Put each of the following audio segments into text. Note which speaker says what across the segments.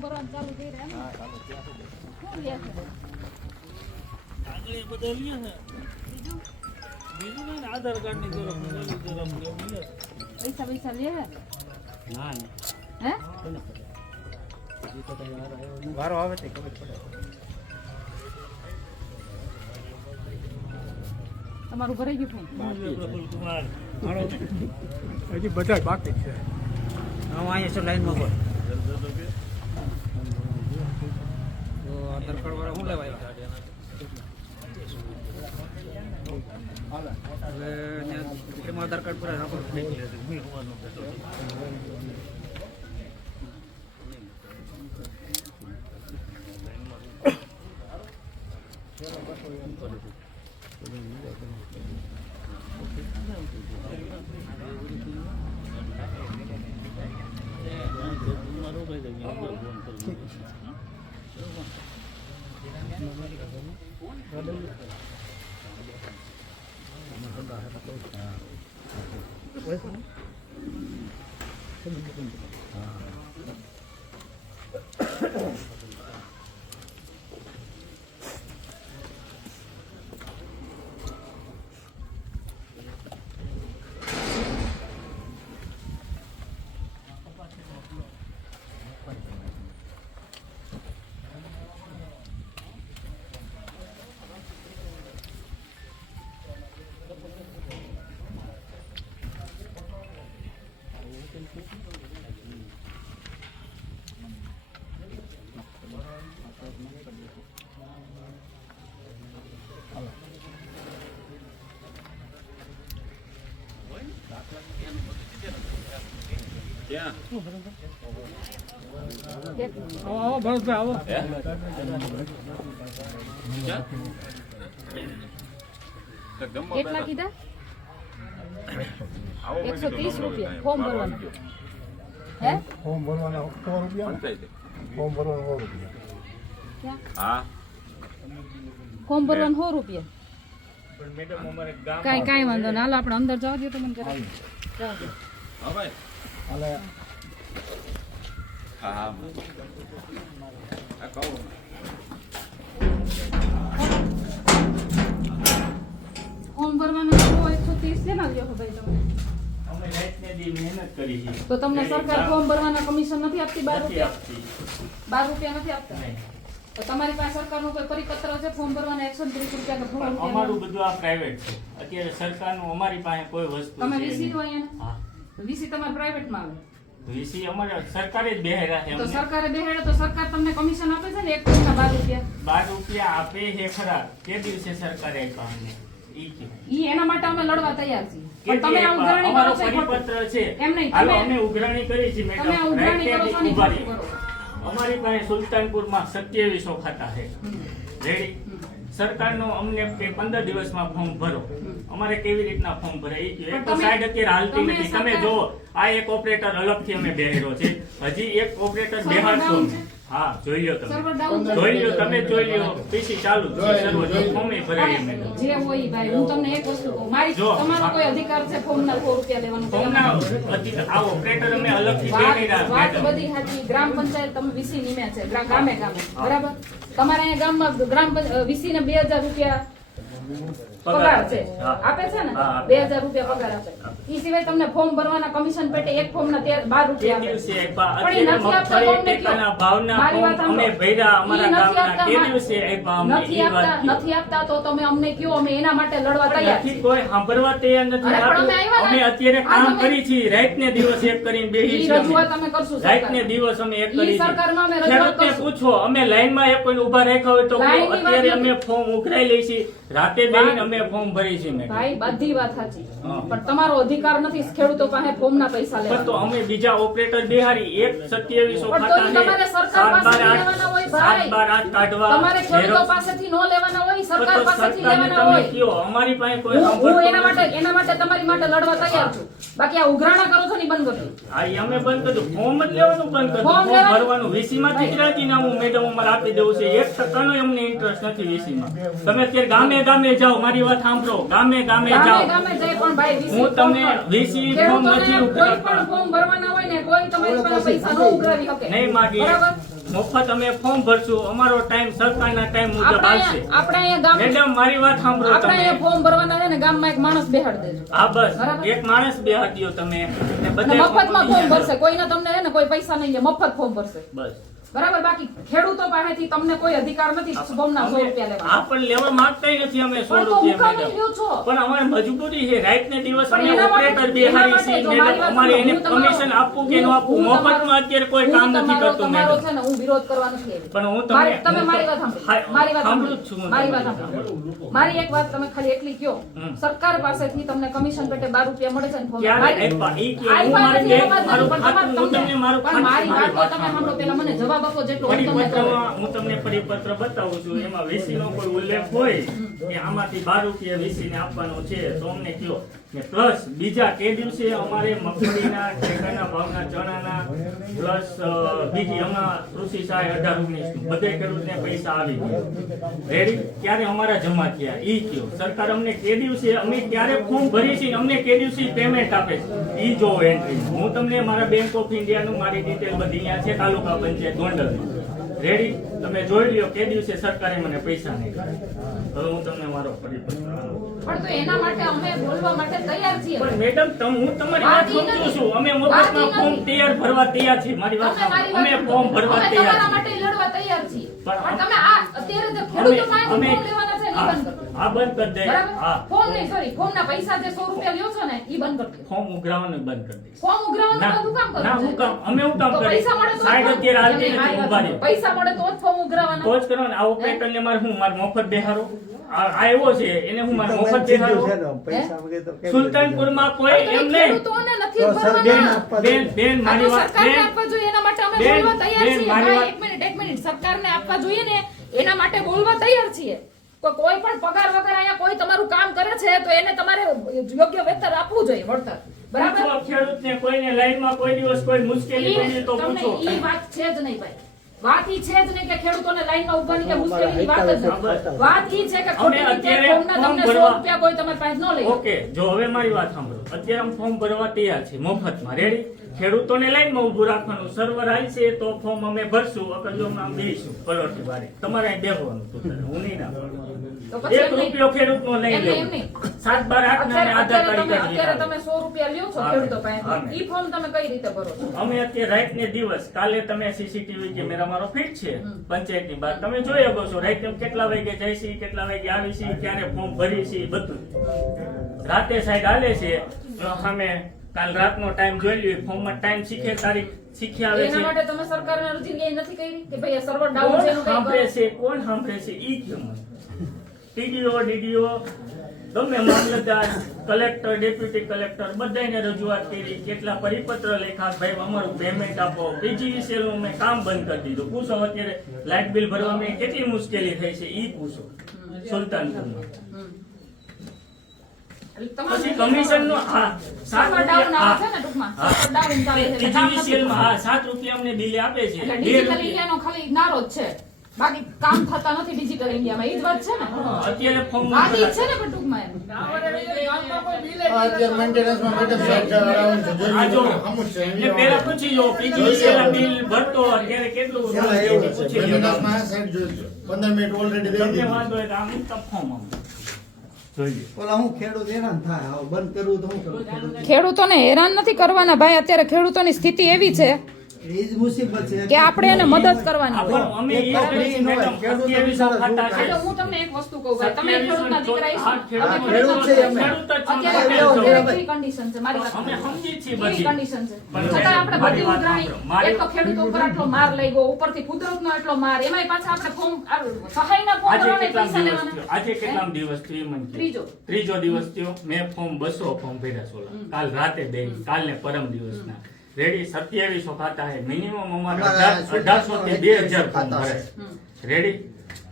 Speaker 1: Form ભરવાનું ચાલુ થઈ રહ્યા એમ?
Speaker 2: હા ચાલો ત્યાં સુધી
Speaker 1: શું લે છે?
Speaker 3: આગળ એ છે
Speaker 1: બીજું?
Speaker 3: બીજું નહીં આધાર કાર્ડની ઝેરોક્ષ ને ઓલી ઝેરોક્ષ ને એવું લે છે.
Speaker 1: પૈસા પૈસા લે? હે
Speaker 2: ના.
Speaker 1: હે?
Speaker 2: વારો આવે તે ખબર પડે.
Speaker 1: તમારું ભરાઈ ગયું ફોર્મ
Speaker 4: હજી બધા બાકી છે.
Speaker 2: હું અહીંયા છું લાઈનમાં બોલ તો આધાર કાર્ડ વાળા શું લેવાય હવે ત્યાં એમાં આધાર કાર્ડ પર રાખો
Speaker 4: આવો ભરતભાઈ આવો
Speaker 1: કેટલા કીધા? એકસો ત્રીસ રૂપિયા. ફોર્મ ભરવાનું. હે?
Speaker 4: ફોર્મ ભરવાના સો રૂપિયા? ફોર્મ ભરવાના સો રૂપિયા.
Speaker 5: હા.
Speaker 1: ફોર્મ ભરવાનું સો રૂપિયા.
Speaker 3: પણ મેડમ અમારે ગામ
Speaker 1: કાંઈ કાંઈ વાંધો ના. હાલો આપણે અંદર જવા દો તો મને જરા. જવા દો
Speaker 5: હા ભાઈ
Speaker 4: હાલે
Speaker 5: હા હા
Speaker 1: ફોર્મ ભરવાનું એકસો ત્રીસ છે ને લ્યો ભાઈ તમે?
Speaker 3: અમે રાત ને દી મહેનત કરી છે.
Speaker 1: તો તમને સરકાર ફોર્મ ભરવાના કમિશન નથી આપતી બાર રૂપિયા?
Speaker 3: આપતી.
Speaker 1: બાર રૂપિયા નથી આપતા? તો તમારી પાસે સરકારનું કોઈ પરિપત્ર છે? ફોર્મ ભરવાના એકસો ત્રીસ રૂપિયા કે સો
Speaker 3: અમારું બધું આ પ્રાઇવેટ છે. અત્યારે સરકારનું અમારી પાસે કોઈ વસ્તુ
Speaker 1: તમે રિસીવ અહીંયા? વીસી તમારે પ્રાઇવેટમાં આવે.
Speaker 3: વીસી અમારે સરકારે જ બેહેરા છે
Speaker 1: તો સરકારે બેહાડે તો સરકાર તમને કમિશન આપે છે ને એક કોઈના બાર રૂપિયા?
Speaker 3: બાર રૂપિયા આપે હે ખરા. તે દિવસે સરકારે આપ્યા અમને? ઈ
Speaker 1: એના માટે અમે લડવા તૈયાર છીએ. પણ તમે આ ઉઘરાણી કરો છો
Speaker 3: પરિપત્ર છે.
Speaker 1: એમ નહીં, તમે-
Speaker 3: અમે ઉઘરાણી કરી છે મેડમ
Speaker 1: તમે ઉઘરાણી કરો છો ને એ
Speaker 3: ઊભા
Speaker 1: ખોટું
Speaker 3: રહી.
Speaker 1: કરો.
Speaker 3: અમારી પાસે સુલતાનપુરમાં સત્યાવીસો ખાતા છે. રેડી સરકારનો અમને કે પંદર દિવસમાં ફોર્મ ભરો. અમારે કેવી રીતના ફોર્મ ભરાય એક તો સાઈડ અત્યારે હાલતી
Speaker 1: તમે
Speaker 3: નથી. તમે જો આ એક ઓપરેટર અલગથી અમે બેહેરો છે. હજી એક ઓપરેટર બેહાડશો? હા જોઈ લો તમે. જોઈ લો તમે જોઈ લો પીસી ચાલુ સર્વર ફોર્મે ભરાય અમે
Speaker 1: જે હોય ભાઈ હું તમને એક વસ્તુ કહું. મારી તમારો કોઈ અધિકાર છે ફોર્મના 4 રૂપિયા લેવાનો
Speaker 3: ફોર્મના આ ઓપરેટર અમે અલગથી બેહેરા
Speaker 1: વાત બધી હાજી ગ્રામ પંચાયત તમે વીસી નિમ્યા છે ગામે ગામે. બરાબર? તમારા અહીંયા ગામમાં ગ્રામ વીસી ને બે હજાર રૂપિયા પગાર છે આપે. છે ને? બે હજાર રૂપિયા પગાર આપે. એ સિવાય તમને ફોર્મ ભરવાના કમિશન પેટે એક ફોર્મ ના તેર બાર રૂપિયા. પણ નથી આપતા તમને મારી વાત નથી
Speaker 3: તે
Speaker 1: મા-. નથી આપતા તમે અમને કયો અમે એના માટે લડવા તૈયાર
Speaker 3: નથી કોઈ સાંભળવા તૈયાર નથી
Speaker 1: અમે.
Speaker 3: અત્યારે કામ કરી છીએ. રાઈટ ને દિવસ એક કરીને
Speaker 1: ઈ
Speaker 3: છીએ
Speaker 1: રજૂઆત
Speaker 3: અમે.
Speaker 1: કરશું
Speaker 3: રાત ને દિવસ અમે એક
Speaker 1: કરી
Speaker 3: કરી
Speaker 1: સરકારમાં અમે. રજૂઆત કરશું.
Speaker 3: પૂછો અમે લાઈનમાં એક કોઈ ઊભા રાખ્યા હોય તો અત્યારે અમે ફોર્મ ઉઘરાઈ લઈ છીએ. રાતે બેહીને અમે ફોર્મ ભરી છે.
Speaker 1: ભાઈ બધી વાત સાચી. પણ તમારો અધિકાર નથી ખેડૂતો પાસે ફોર્મના પૈસા
Speaker 3: લેવા તો અમે બીજા ઓપરેટર બિહારી એક સત્યાવીસો ખાતા
Speaker 1: તમારે સરકાર
Speaker 3: સાત બાર
Speaker 1: પાસેથી
Speaker 3: આઠ-
Speaker 1: લેવાના હોય ભાઈ.
Speaker 3: બાર આઠ કાઢવા
Speaker 1: તમારે ખેડૂતો પાસેથી નો લેવાના હોય સરકાર પાસેથી લેવાના હોય.
Speaker 3: કયો અમારી પાસે કોઈ
Speaker 1: હું હું એના માટે એના માટે તમારી માટે લડવા તૈયાર છું. બાકી આ ઉઘરાણા કરો છો ને બંધ કરી દો.
Speaker 3: અમે બંધ કર્યું ફોર્મ જ લેવાનું બંધ કર્યું
Speaker 1: ફોર્મ
Speaker 3: ફોર્મ ભરવાનું વીસી જ રાજીનામું મેડમ અમારે આપી દેવું છે. એક ટકાનો અમને ઇન્ટરેસ્ટ નથી વીસી માં તમે અત્યારે ગામે ગામે જાઓ મારી વાત સાંભળો. ગામે ગામે
Speaker 1: ગામે
Speaker 3: જાઓ.
Speaker 1: ગામે જઈ પણ ભાઈ
Speaker 3: હું
Speaker 1: ફોર્મ
Speaker 3: તમને વીસી ફોર્મ નથી
Speaker 1: કોઈ
Speaker 3: ઉઘરાવતા.
Speaker 1: પણ ફોર્મ ભરવાના હોય ને કોઈ તમારી પાસે પૈસા ન ઉઘરાવી શકે.
Speaker 3: નહીં માગીએ.
Speaker 1: બરાબર?
Speaker 3: મફત અમે ફોર્મ ભરશું. અમારો ટાઈમ સરકારના ટાઈમ મુજબ આવશે.
Speaker 1: આપણે અહીંયા ગામ
Speaker 3: મેડમ મારી વાત સાંભળો
Speaker 1: આપણે અહીંયા ફોર્મ ભરવાના છે ને ગામમાં એક માણસ બેહાડ દેજો.
Speaker 3: હા બસ. એક માણસ બે દો તમે. ને બધા
Speaker 1: મફતમાં ફોર્મ ભરશે. કોઈને તમને છે ને કોઈ પૈસા નહીં લે મફત ફોર્મ ભરશે.
Speaker 3: બસ.
Speaker 1: બરાબર બાકી ખેડૂતો પાસેથી તમને કોઈ અધિકાર નથી ફોર્મના સો રૂપિયા લેવા.
Speaker 3: પણ લેવા માંગતા નથી અમે સો રૂપિયા
Speaker 1: હું છો.
Speaker 3: પણ અમારે મજબૂરી છે રાઈટ ને દિવસ અમે ઓપરેટર બેહારી
Speaker 1: મારી
Speaker 3: અમારે એને કમિશન આપવું કે ન આપવું?
Speaker 1: હું
Speaker 3: મફતમાં અત્યારે કોઈ કામ નથી કરતો મેડમ
Speaker 1: છે ને હું વિરોધ કરવાનો નથી
Speaker 3: પણ હું તમને
Speaker 1: તમે મારી વાત સાંભળો. મારી વાત
Speaker 3: સાંભળું. છું
Speaker 1: મારી વાત સાંભળો. મારી એક વાત તમે ખાલી એટલી કયો સરકાર પાસેથી તમને કમિશન પેટે બાર રૂપિયા મળે છે ને
Speaker 3: ક્યારે? એ કે હું મારી મારું ખાતું, હું તમને મારું
Speaker 1: ખાતું મારી વાત તો તમે સાંભળો. પહેલા મને જવાબ આપો જેટલો હું તમને
Speaker 3: પરિપત્રમાં હું તમને પરિપત્ર બતાવું છું એમાં વીસી નો કોઈ ઉલ્લેખ હોય કે આમાંથી બાર રૂપિયા વીસી ને આપવાનો છે તો અમને કયો ને પ્લસ બીજા તે દિવસે અમારે મગફળીના ટેકાના ભાવના ચણાના, પ્લસ બીજી અમારા કૃષિ સહાય અઢાર, ઓગણીસ બધે ખેડૂતને પૈસા આવી ગયા. રેડી ક્યારે અમારા જમા થયા? ઈ કયો સરકાર અમને કે દિવસે, અમે ક્યારે ફોર્મ ભરી છે અમને કે દિવસે પેમેન્ટ આપે છે. ઈ જો એન્ટ્રી હું તમને મારા બેંક ઓફ ઇન્ડિયાનું મારી ડિટેલ બધી અહીંયા છે, તાલુકા પંચાયત ગોંડલ. રેડી તમે જોઈ લ્યો, કે દિવસે સરકારે મને પૈસા નહીં. હવે હું તમને મારો પરિપત્ર
Speaker 1: પણ તો એના માટે અમે બોલવા માટે
Speaker 3: પણ મેડમ તમ હું તમારી
Speaker 1: વાત
Speaker 3: વાત
Speaker 1: ઈ
Speaker 3: સમજુ
Speaker 1: નથી.
Speaker 3: છું. અમે મફતમાં ફોર્મ તૈયાર ભરવા તૈયાર છીએ. મારી વાત
Speaker 1: તમે મારી
Speaker 3: સાંભળો.
Speaker 1: વાત
Speaker 3: અમે ફોર્મ ભરવા તૈયાર છીએ.
Speaker 1: માટે લડવા તૈયાર છીએ.
Speaker 3: પણ
Speaker 1: પણ તમે આ અત્યારે જે ખેડૂતો પાસે ફોર્મ લેવાના છે ને બંધ
Speaker 3: હા બંધ કરી દે. હા.
Speaker 1: ફોર્મ નહીં સોરી ફોર્મના પૈસા જે 100 રૂપિયા લ્યો છો ને ઈ બંધ કરી
Speaker 3: ફોર્મ ઉઘરાવાનું બંધ કરી દઈશ.
Speaker 1: ફોર્મ ઉઘરાવવાનું
Speaker 3: ના,
Speaker 1: કામ કરો
Speaker 3: ના, હું કામ- અમે હું કામ
Speaker 1: તો પૈસા મળે તો
Speaker 3: અત્યારે હાલતી નથી,
Speaker 1: મારી
Speaker 3: ઊભા
Speaker 1: વાત
Speaker 3: રહો.
Speaker 1: પૈસા મળે તો જ ફોર્મ ઉઘરાવવાના
Speaker 3: તો જ કરવાનું. આ ઓપરેટર ને મારે હું? મારે મફત બેહારો આવ્યો છે એને હું મારે મફત બેહારો સુલતાનપુરમાં કોઈ
Speaker 1: પણ તો એ
Speaker 3: એમ નહીં. બેન બેન મારી વાત બેન.
Speaker 1: આપવા જોઈએ એના માટે અમે બોલવા તૈયાર છીએ.
Speaker 3: મારી
Speaker 1: હા,
Speaker 3: વાત-
Speaker 1: એક મિનિટ એક મિનિટ. સરકારને આપવા જોઈએ ને એના માટે બોલવા તૈયાર છીએ. તો કોઈ પણ પગાર વગર અહીંયા કોઈ તમારું કામ કરે છે તો એને તમારે યોગ્ય વેતન આપવું જોઈએ વળતર. બરાબર?
Speaker 3: ખેડૂતને કોઈને લાઈનમાં કોઈ દિવસ કોઈ મુશ્કેલી તો પૂછો.
Speaker 1: ઈ વાત છે જ નહીં ભાઈ. વાત ઈ છે જ નહીં કે ખેડૂતોને લાઈનમાં ઉભાની કે મુશ્કેલીની વાત જ નથી. વાત ઈ છે કે ખોટી રીતે ફોર્મના તમને સો
Speaker 3: ભરવા-
Speaker 1: રૂપિયા કોઈ તમારી પાસે ન લઈ લે.
Speaker 3: ઓકે જો હવે મારી વાત સાંભળો. અત્યારે આમ ફોર્મ ભરવા તૈયાર છે મફતમાં. રેડી ખેડૂતોને લાઈનમાં ઊભું રાખવાનું. સર્વર આવશે તો ફોર્મ અમે ભરશું. અકલ જો અમે દઈશું પલોઠી બારી તમારે અહીં બેસવાનું હું નહીં ના એક
Speaker 1: એમ નહીં.
Speaker 3: રૂપિયો લઈ
Speaker 1: એમ નહીં, એમ
Speaker 3: લેવો.
Speaker 1: નહીં.
Speaker 3: સાત બાર આઠ ના આધાર કાર્ડ
Speaker 1: અત્યારે તમે સો રૂપિયા લ્યો છો ખેડૂતો
Speaker 3: હા,
Speaker 1: ઈ ફોર્મ તમે કઈ રીતે ભરો છો?
Speaker 3: અમે અત્યારે રાઈટ ને દિવસ કાલે તમે સીસીટીવી કેમેરા મારો ફિટ છે પંચાયતની બહાર. તમે જોઈ શકો છો રાઈટ કેટલા વાગે જાય છે કેટલા વાગે આવી છે ક્યારે ફોર્મ ભરી છે બધું. રાતે સાઈડ હાલે છે અમે કાલ રાતનો ટાઈમ જોઈ લઈએ ફોર્મમાં ટાઈમ શીખે તારીખ શીખી આવે
Speaker 1: એના માટે તમે સરકારને અરજી નથી કરી કે ભાઈ સર્વર ડાઉન છે
Speaker 3: કોણ
Speaker 1: કંઈ
Speaker 3: સાંભળે છે કોણ સાંભળે છે ઈ કેમ ટીડીઓ ડીડીઓ ગમે મામલતદાર કલેક્ટર ડેપ્યુટી કલેક્ટર બધાને રજૂઆત કરી કેટલા પરિપત્ર લેખા ભાઈ અમારું પેમેન્ટ આપો પીજીવીસીએલનું મેં કામ બંધ કરી દીધું. પૂછો અત્યારે લાઇટ બિલ ભરવામાં કેટલી મુશ્કેલી થઈ છે એ પૂછો સુલતાનપુરમાં. પછી કમિશન નો હા. સાત રૂપિયા. અમને બિલ આપે છે.
Speaker 1: ડિજિટલ
Speaker 3: રૂપિયા.
Speaker 1: ઇન્ડિયાનો ખાલી નારો જ છે. બાકી કામ થતા નથી ડિજિટલ ઇન્ડિયામાં એ જ વાત છે ને
Speaker 3: અત્યારે ફોર્મ
Speaker 1: બાકી છે ને પણ ટૂંકમાં એમ.
Speaker 6: અત્યારે મેન્ટેનન્સમાં મેડમ સાહેબ કરાવવાનું છે.
Speaker 3: આ જો,
Speaker 6: લીધું. હમું છે.
Speaker 3: એટલે પેલા પૂછી જો પીજીવીસીએલ ના બિલ ભરતો અત્યારે કેટલું
Speaker 6: એમાં એવું છે.
Speaker 3: પૂછી લો.
Speaker 6: મેન્ટેનન્સમાં સાહેબ જોઈ 15 મિનિટ ઓલરેડી દઈ
Speaker 3: તમને વાંધો હોય આમ તો ફોર્મ આમ. જોઈએ
Speaker 2: ઓલા હું ખેડૂત હેરાન થાય હવે બંધ કરવું તો હું કરું ખેડૂત
Speaker 1: ખેડૂતોને હેરાન નથી કરવાના ભાઈ અત્યારે ખેડૂતોની સ્થિતિ એવી છે કે આપણે એને મદદ કરવાની હું તમને એક વસ્તુ કહું તમે ખેડૂતના દીકરા છો. મારી છે. છતાં આપણે બધી એક તો ખેડૂતો ઉપર આટલો લઈ ગયો ઉપરથી કુદરતનો એટલો માર એમાંય પાછા આપણે ફોર્મ સહાયના ફોર્મ
Speaker 3: આજે
Speaker 1: પૈસા લેવાના.
Speaker 3: આજે કેટલામ દિવસ થયો એ મને કહો.
Speaker 1: ત્રીજો.
Speaker 3: ત્રીજો દિવસ થયો. મેં ફોર્મ બસો ફોર્મ ભર્યા સોલા. કાલ રાતે બે કાલ ને પરમ દિવસના. રેડી સત્યાવીસો ખાતા હે મિનિમમ અમારે અઢારસો થી બે હજાર ફોર્મ ભરે. રેડી?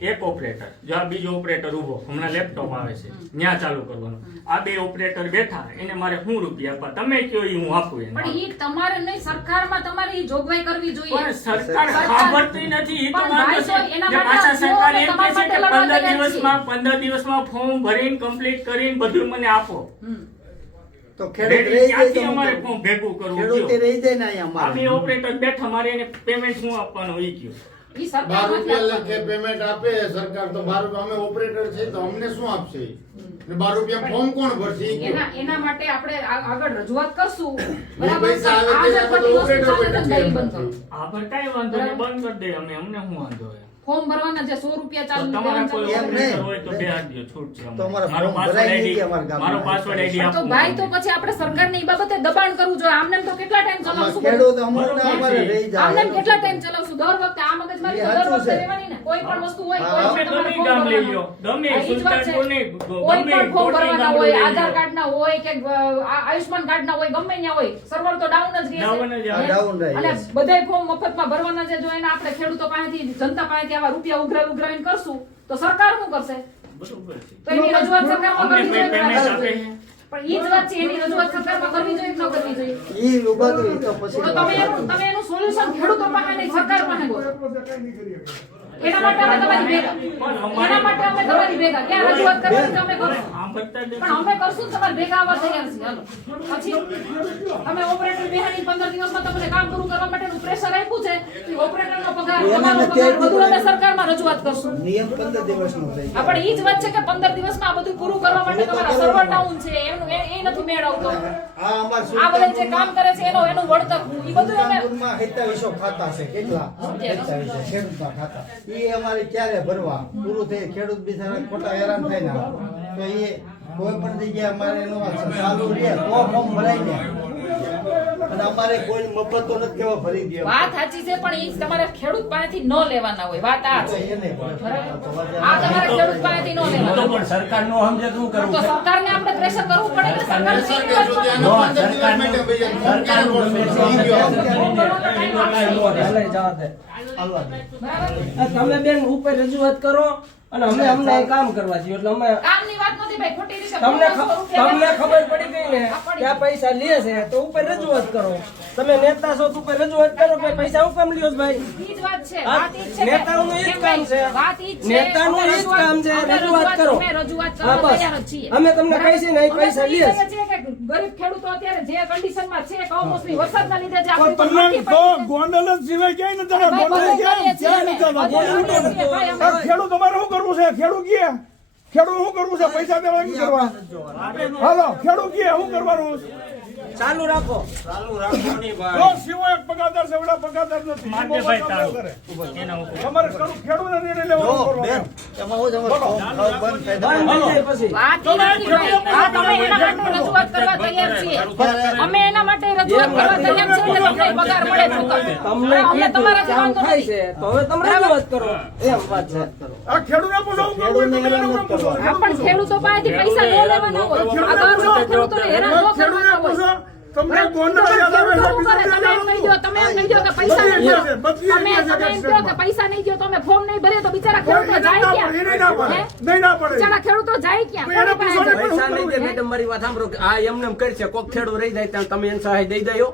Speaker 3: એક ઓપરેટર જો આ બીજો ઓપરેટર ઊભો હમણાં લેપટોપ આવે છે. ત્યાં ચાલુ કરવાનું. આ બે ઓપરેટર બેઠા એને મારે શું રૂપિયા આપવા? તમે કયો એ હું આપું એને?
Speaker 1: પણ ઈ તમારે નહીં સરકારમાં તમારે ઈ જોગવાઈ કરવી જોઈએ.
Speaker 3: પણ સરકાર સાંભળતી નથી. એ તો
Speaker 1: પણ
Speaker 3: છે
Speaker 1: માટે
Speaker 3: પાછા સરકાર એમ કહે છે કે
Speaker 1: માટે લડવા
Speaker 3: પંદર
Speaker 1: તૈયાર છીએ.
Speaker 3: દિવસમાં પંદર દિવસમાં ફોર્મ ભરીને કમ્પ્લીટ કરીને બધું મને આપો.
Speaker 7: તો ખેડૂત રહી જાય તો
Speaker 3: અમારે કોણ ભેગું કરવું?
Speaker 7: ખેડૂતે રહી જાય ને અહીંયા અમારે.
Speaker 3: અમે ઓપરેટર બેઠા મારે એને પેમેન્ટ શું આપવાનું ઈ
Speaker 1: ગયો
Speaker 6: બાર રૂપિયા લખે પેમેન્ટ આપે સરકાર તો બાર રૂપિયા અમે ઓપરેટર છે તો અમને શું આપશે? બાર રૂપિયા ફોર્મ કોણ ભરશે
Speaker 1: એના એના માટે આપણે આગળ રજૂઆત કરશું.
Speaker 6: બે પૈસા
Speaker 1: આ બંધ કરો.
Speaker 6: છે.
Speaker 3: આ પર કાંઈ વાંધો નહીં બંધ કરી દે અમે અમને શું વાંધો
Speaker 1: ફોર્મ ભરવાના છે સો રૂપિયા ચાલુ
Speaker 3: મારો પાસવર્ડ આઈડી
Speaker 1: તો ભાઈ તો પછી આપણે સરકારને એ બાબતે દબાણ કરવું જોઈએ. આમને તો કેટલા ટાઈમ ચલાવશું બધું? આમને કેટલા ટાઈમ ચલાવશું? દર વખતે આ મગજ
Speaker 7: મારી
Speaker 1: દર વખતે રહેવાની ને. કોઈ પણ વસ્તુ હોય કોઈ પણ
Speaker 3: ગમે ગામ લઈ લ્યો. ગમે
Speaker 1: કોઈ પણ ફોર્મ ભરવાના હોય આધાર કાર્ડ ના હોય કે આ આયુષ્માન કાર્ડ ના હોય ગમે ત્યાં હોય. સર્વર તો ડાઉન જ
Speaker 7: રહે,
Speaker 1: અને. બધાય ફોર્મ મફતમાં ભરવાના છે. જો એને આપણે ખેડૂતો પાસેથી જનતા પાસેથી આવા રૂપિયા ઉઘરાવી ઉઘરાવીને કરશું તો સરકાર શું કરશે તો એની રજૂઆત સરકારમાં કરવી જોઈએ? પણ ઈ જ વાત છે એની રજૂઆત સરકારમાં કરવી જોઈએ કે ન કરવી જોઈએ
Speaker 7: ઈ ઊભા કરી તો પછી
Speaker 1: તો તમે એનું તમે એનું સોલ્યુશન ખેડૂતો પાસે નહીં સરકાર પાસે ગોતો. એના માટે અમે તમારી ભેગા. એના માટે અમે તમારી ભેગા. ક્યાં રજૂઆત કરવાની
Speaker 3: કરતા જ
Speaker 1: પણ અમે કરશું તમારે ભેગા આવવા તૈયાર છીએ. હાલો. પછી અમે ઓપરેટર બિહારી પંદર દિવસમાં તમને કામ પૂરું કરવા માટેનું પ્રેશર આપ્યું છે. કે ઓપરેટરનો પગાર તમારો પગાર બધું અમે સરકારમાં રજૂઆત કરશું.
Speaker 7: નિયમ પંદર દિવસનો થઈ
Speaker 1: હા પણ ઈ જ વાત છે કે પંદર દિવસમાં આ બધું પૂરું કરવા માટે તમારા સર્વર ડાઉન છે. એનું એ એ નથી મેળ આવતો
Speaker 7: આ
Speaker 1: બધા જે કામ કરે છે એનો એનું વળતર ઈ બધું અમે
Speaker 7: સુલતાનપુરમાં 2700 ખાતા છે કેટલા? 2700 ખેડૂતના ખાતા. એ અમારે ક્યારે ભરવા? પૂરું થઈ ખેડૂત બિચારા ખોટા હેરાન થાય ને તો એ કોઈ પણ જગ્યાએ અમારે એનો ચાલુ રહે તો ફોર્મ ભરાય ને અને અમારે કોઈ મફત નથી કેવા ભરી દે
Speaker 1: વાત સાચી છે પણ ઈ તમારે ખેડૂત પાસેથી ન લેવાના હોય. વાત આ છે. આ તમારે ખેડૂત પાસેથી ન લેવાના
Speaker 8: પણ સરકાર નો સમજે શું
Speaker 1: તો સરકારને આપણે પ્રેશર કરવું પડે કે સરકાર
Speaker 6: સરકાર
Speaker 1: જેની વાત
Speaker 6: સુધી
Speaker 1: કરે.
Speaker 6: આના પંદર દિવસ માટે ભાઈ
Speaker 8: સરકાર
Speaker 6: ક્યારે ભરશે? ઈ કયો?
Speaker 2: હાલે જવા દે.
Speaker 7: હાલવા દે.
Speaker 1: બરાબર?
Speaker 2: આ તમે બેન ઉપર રજૂઆત કરો. અને અમે અમને અહીં કામ કરવા છીએ એટલે અમે
Speaker 1: કામની વાત નથી ભાઈ ખોટી રીતે
Speaker 2: તમને તમને ખબર પડી ગઈ ને કે આ પૈસા લે છે તો ઉપર રજૂઆત કરો. તમે નેતા છો તું રજૂઆત કરો કે પૈસા હું કામ લ્યો ભાઈ
Speaker 1: ઈ જ વાત છે વાત ઈ છે
Speaker 2: નેતાઓનું ઈ જ
Speaker 1: કામ
Speaker 2: છે.
Speaker 1: વાત ઈ છે
Speaker 2: નેતાનું ઈ જ કામ છે, રજૂઆત કરો.
Speaker 1: અમે રજૂઆત કરવા તૈયાર જ છીએ
Speaker 2: અમે તમને કહીશું ને, પૈસા
Speaker 1: તો ઈ
Speaker 2: લે.
Speaker 1: કહીએ છીએ કે ગરીબ ખેડૂતો અત્યારે જે કન્ડિશનમાં છે કમોસમી વરસાદના લીધે જે આપણી
Speaker 4: તો
Speaker 1: માઠી પડી છે.
Speaker 4: ગોંડલ જ સિવાય ક્યાંય નથી તમે ગોંડલ ક્યાંય ક્યાંય
Speaker 1: અમે.
Speaker 4: નથી
Speaker 1: બધું
Speaker 4: આવતા. ગોંડલ
Speaker 1: કરીએ છીએ, ભાઈ, અમે.
Speaker 4: આ ખેડૂત અમારે શું કરવું છે ખેડૂત કે ખેડૂત શું કરવું છે પૈસા દેવા કરવા હાલો ખેડૂત કે શું કરવાનું
Speaker 2: ચાલુ રાખો. ચાલુ રાખો નહીં ભાઈ.
Speaker 4: જો સિવો એક પગાદાર છે વડા પગાદાર નથી.
Speaker 3: માનજે ભાઈ તાળું. એના ઉપર.
Speaker 4: તમારે ખેડૂત ખેડૂતને નિર્ણય
Speaker 7: જો
Speaker 4: લેવાનો
Speaker 7: બેન એમાં હું તમારો ફોર્મ બંધ થઈ જાય.
Speaker 2: પછી.
Speaker 1: વાત તમે એના માટે રજૂઆત કરવા તૈયાર છીએ. અમે એના માટે રજૂઆત કરવા તૈયાર છીએ કે તમને પગાર મળે તો
Speaker 2: તમને અમે
Speaker 1: તમારા
Speaker 2: કામ થાય છે. તો હવે તમે રજૂઆત કરો. એમ વાત છે.
Speaker 4: આ ખેડૂતને કરવું
Speaker 7: ખેડૂતને
Speaker 1: પણ ખેડૂતો પાસેથી પૈસા ન લેવાના હોય. આ ખેડૂતોને હેરાન ન કરવાના હોય.
Speaker 4: તમને
Speaker 1: તમે એમ કે પૈસા નહીં તમે તમે એમ કહો કે પૈસા નહીં દો તો અમે ફોર્મ નહીં ભરીએ તો બિચારા ખેડૂતો જાય
Speaker 4: ના પડે, ના પડે. નહીં ના પડે
Speaker 1: બિચારા ખેડૂતો જાય ક્યાં? પાસે
Speaker 8: નહીં દે મેડમ મારી વાત સાંભળો કે આ એમને એમ કરશે કોક ખેડૂત રહી જાય ત્યાં તમે એને સહાય દઈ દયો.